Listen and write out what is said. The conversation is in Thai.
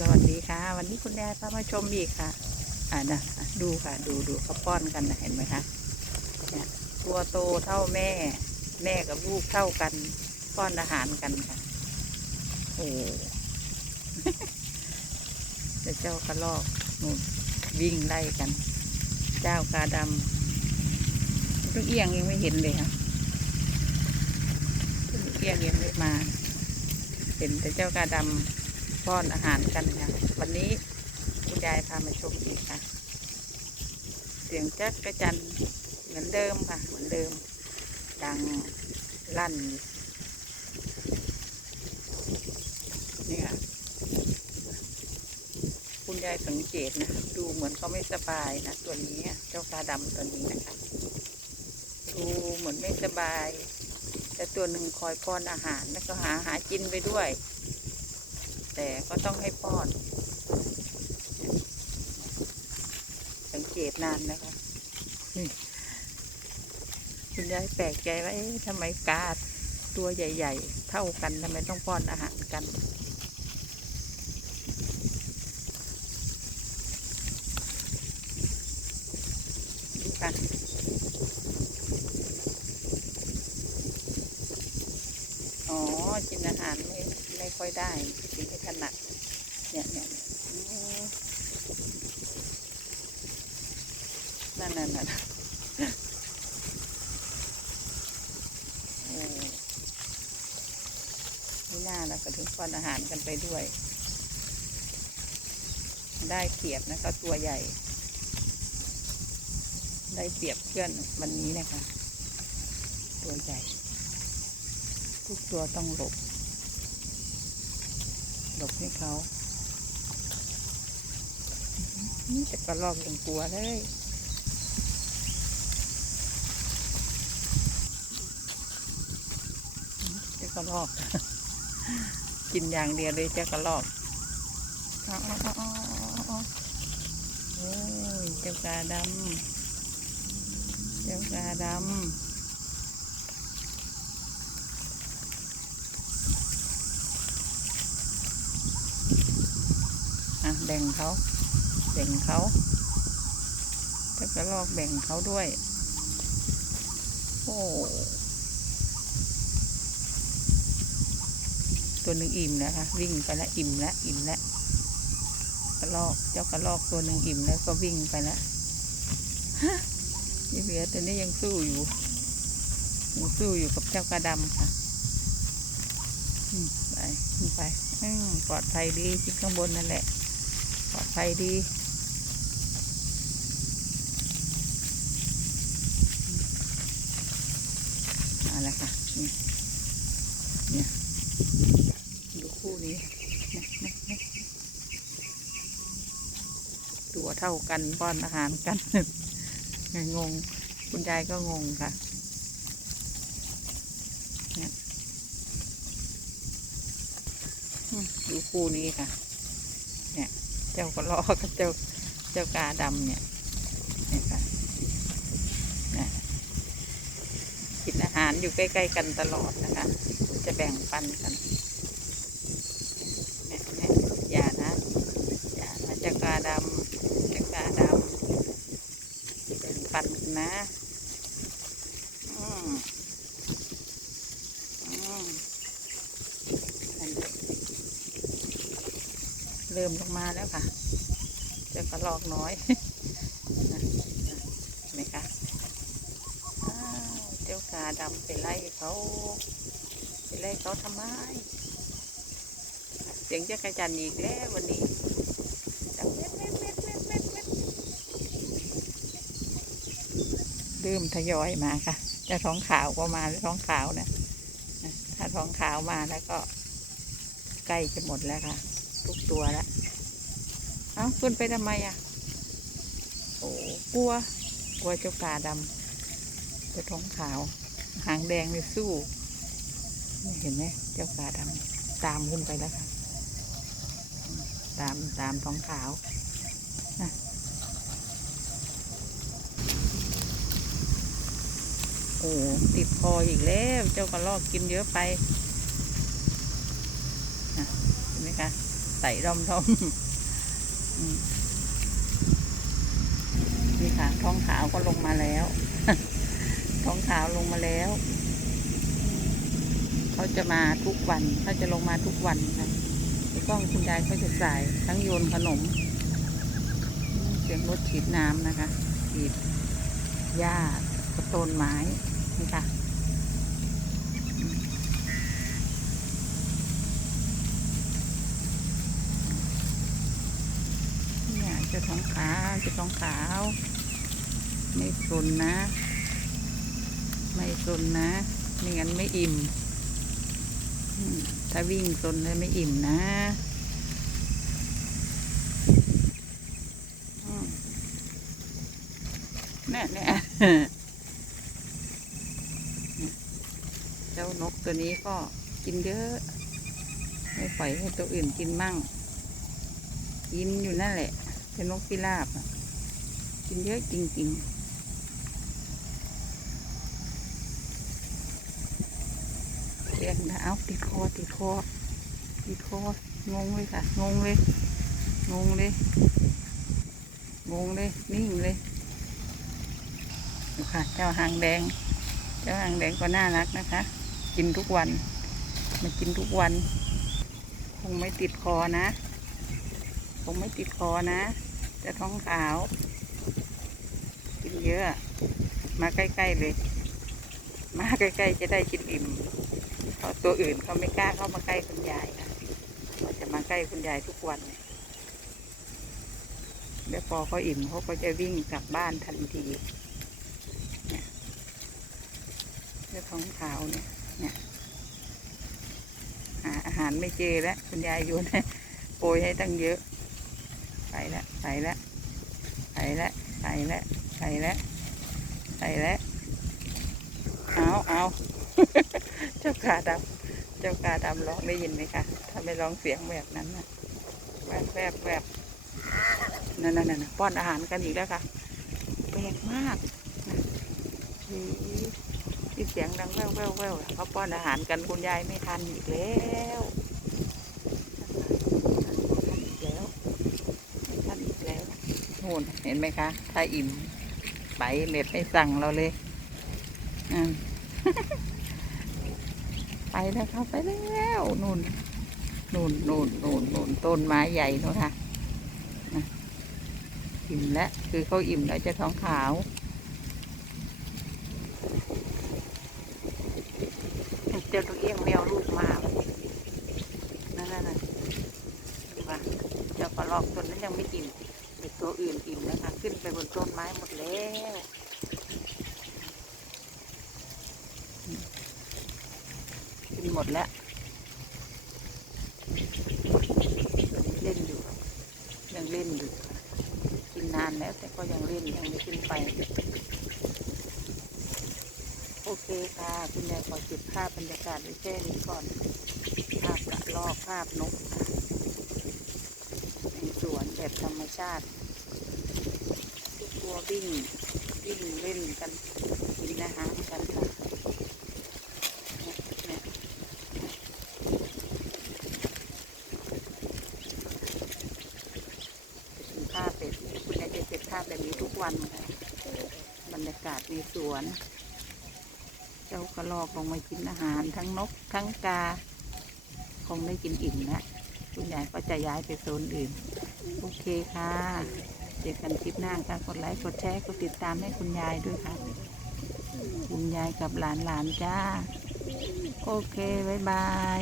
สวัสดีค่ะ วันนี้คุณยายพามาชมอีกค่ะ อ่านะดูค่ะ ดูดูเขาป้อนกันนะเห็นไหมคะเนี่ยตัวโตเท่าแม่ แม่กับลูกเท่ากัน ป้อนอาหารกันค่ะ โอ้แต่เจ้ากระลอกนู่นวิ่งไล่กัน เจ้ากาดำลูกเอียงยังไม่เห็นเลยค่ะลูกเอียงยังไม่มา เห็นแต่เจ้ากาดำ ป้อนอาหารกันค่ะวันนี้คุณยายพามาชมอีกค่ะ เสียงจักกระจันเหมือนเดิมค่ะ เหมือนเดิม ดังลั่น นี่ค่ะ คุณยายสังเกตนะ ดูเหมือนเขาไม่สบายนะ ตัวนี้เจ้ากาดำตัวนี้นะคะ ดูเหมือนไม่สบาย แต่ตัวหนึ่งคอยป้อนอาหารแล้วก็หาหากินไปด้วย แต่ก็ต้องให้ป้อน สังเกตนานนะคะนี่คุณยายแปลกใจว่าเอ๊ะทำไมกาตัวใหญ่ ๆ เท่ากันทำไมต้องป้อนอาหารกันดูค่ะ อ๋อ กินอา หารไม่ไม่ค่อยได้กินไม่ถนัดเนี่ยเนี่ยนั่นนั่นนั่นโอ้ไม่น่าแล้วก็ถึงป้อนอาหารกันไปด้วย ได้เปรียบนะคะตัวใหญ่ ได้เปรียบเพื่อนวันนี้นะคะ ตัวใหญ่ ทุกตัวต้องหลบ หลบให้เขานี่จะกระลอกยังกลัวเลยเจ้ากระลอก กินอย่างเดียวเลยเจ้ากระลอกโอ้ยเจ้ากาดำ เจ้ากาดำ แบ่งเขา แบ่งเขาแล้วก็ลอกแบ่งเขาด้วย โอ้ตัวหนึ่งอิ่มนะคะ วิ่งไปแล้วอิ่มแล้วอิ่มแล้วกระลอกเจ้ากระลอกตัวหนึ่งอิ่มแล้วก็วิ่งไปแล้วฮะยี่เหลือตัวนี้ยังสู้อยู่ยังสู้อยู่กับเจ้ากระดำค่ะไปไปปลอดภัยดีที่ข้างบนนั่นแหละ ลอดภัยดีเอาละค่ะนี่เนี่ยดูคู่นี้นะนะนะตัวเท่ากันป้อนอาหารกันงง คุณยายก็งงค่ะเนี่ยอืมดูคู่นี้ค่ะ เนี่ย เจ้ากระรอกกับเจ้าเจ้ากาดำเนี่ยนี่ค่ะเนี่ยกินอาหารอยู่ใกล้ ๆ กันตลอดนะคะ จะแบ่งปันกันนี่ยเนี่ยอย่านะอย่านะเจ้ากาดำเจ้ากาดำแบ่งปันนะอืมอืมนั่นแหละเริ่มลงมาแล้วค่ะ เจ้ากระลอกน้อยนะนะเห็นไหมคะเจ้ากาดำไปไล่เขาไปไล่เขาทำไม เสียงเจักระจันอีกแล้ววันนี้ดังเม็ดเม็ดเม็ดเม็ดเม็ดเม็ดเริ่มทยอยมาค่ะจะท้องขาวก็มาท้องขาวนะนะถ้าท้องขาวมาแล้วก็ใกล้จะหมดแล้วค่ะ ทุกตัวแล้วเอ้าขึ้นไปทำไมอะ โอ้กลัว กลัวเจ้ากาดำตัวท้องขาว หางแดงเลยสู้ เห็นไหมเจ้ากาดำตามขึ้นไปแล้วค่ะ ตามตามท้องขาวนะโอ้ติดคออีกแล้ว เจ้ากระรอกกินเยอะไปนะเห็นไหมคะ ส่ร่มร่มนี่ค่ะ ท้องขาวก็ลงมาแล้ว ท้องขาวลงมาแล้ว เขาจะมาทุกวันเขาจะลงมาทุกวันนะในกล้องคุณยายเขาจะใส่ทั้งโยนขนม เสียงรถฉีดน้ำนะคะฉีดหญ้ากระต้นไม้นี่ค่ะอืม เนี่ยเจะท้องขาวเจะท้องขาว ไม่สนนะ ไม่สนนะไม่งั้นไม่อิ่ม ถ้าวิ่งสนเลยไม่อิ่มนะแน่แน่เจ้านกตัวนี้ก็กินเยอะ ไม่ปล่อยให้ตัวอื่นกินมั่ง กินอยู่นั่นแหละ เจ้านกพิราบอะกินเยอะจริงๆเรียกนะเอาติดคอติดคอติดคองงเลยค่ะ งงเลย งงเลย งงเลย นิ่งเลยดูค่ะ เจ้าหางแดง เจ้าหางแดงก็น่ารักนะคะ กินทุกวันมากินทุกวัน คงไม่ติดคอนะ คงไม่ติดคอนะ จะท้องขาว กินเยอะ มาใกล้ๆเลย มาใกล้ๆจะได้กินอิ่มเพราะตัวอื่นเขาไม่กล้าเข้ามาใกล้คุณยายค่ะเขาจะมาใกล้คุณยายทุกวันเดี๋ยวพอเขาอิ่มเขาก็จะวิ่งกลับบ้านทันทีเนี่ยจ้าท้องขาวเนี่ยเนี่ยหาอาหารไม่เจอแล้วคุณยายโยนให้โปรยให้ตั้งเยอะ ไปแล้วไปแล้วไปแล้วไปแล้วไปแล้วไปแล้วเอาเอาเจ้ากาดำเจ้ากาดำร้องได้ยินไหมคะถ้าไม่ร้องเสียงแบบนั้นนะแวบแวบแวบนั่นนั่นนั่นป้อนอาหารกันอีกแล้วค่ะแปลกมากนะนี่ที่เสียงดังแววแววแววเขาป้อนอาหารกันคุณยายไม่ทันอีกแล้วทันอีกแล้วไม่ทันอีกแล้ว โน่นเห็นไหมคะ ถ้าอิ่มไปเม็ดไม่สั่งเราเลยอืมไปแล้วครับไปแล้วนู่นนู่นนู่นนู่นนู่นต้นไม้ใหญ่นู่นค่ะอิ่มแล้วคือเขาอิ่มแล้วจะท้องขาวเจ้าตัวเอี้ยงแมวลูกมา นั่นน่ะนะดูค่ะเจ้ากระรอกตัวนั้นยังไม่อิ่ม แต่ตัวอื่นอิ่มแล้วค่ะ ขึ้นไปบนต้นไม้หมดแล้วกินหมดแล้วเล่นอยู่ ยังเล่นอยู่ กินนานแล้ว แต่ก็ยังเล่นยังไม่ขึ้นไป โอเคค่ะ คุณยายขอเก็บภาพบรรยากาศไว้แค่นี้ก่อน ภาพกระลอกภาพนกค่ะ แบบธรรมชาติทุกตัววิ่งวิ่งเล่นกันกินอาหารกันค่ะเนี่ยเนี่ยเป็นภาพแบบนี้คุณยายจะเก็บภาพแบบนี้ทุกวันค่ะบรรยากาศในสวน เจ้ากระรอกลงมากินอาหารทั้งนกทั้งกา คงได้กินอิ่มแล้วคุณยายก็จะย้ายไปโซนอื่น โอเคค่ะ เจอกันคลิปหน้าค่ะ กดไลค์ กดแชร์ กดติดตามให้คุณยายด้วยค่ะ คุณยายกับหลานๆจ้า โอเค บ๊ายบาย